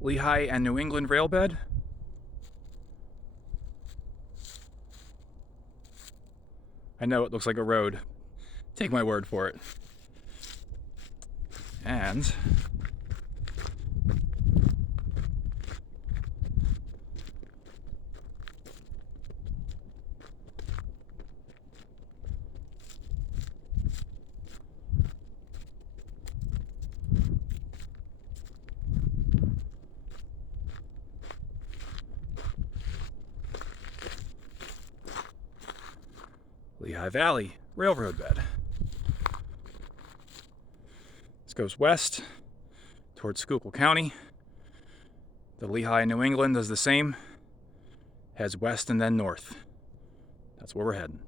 Lehigh and New England railbed. I know it looks like a road. Take my word for it. And Lehigh Valley railroad bed. This goes west towards Schuylkill County. The Lehigh, New England does the same. Heads west and then north. That's where we're heading.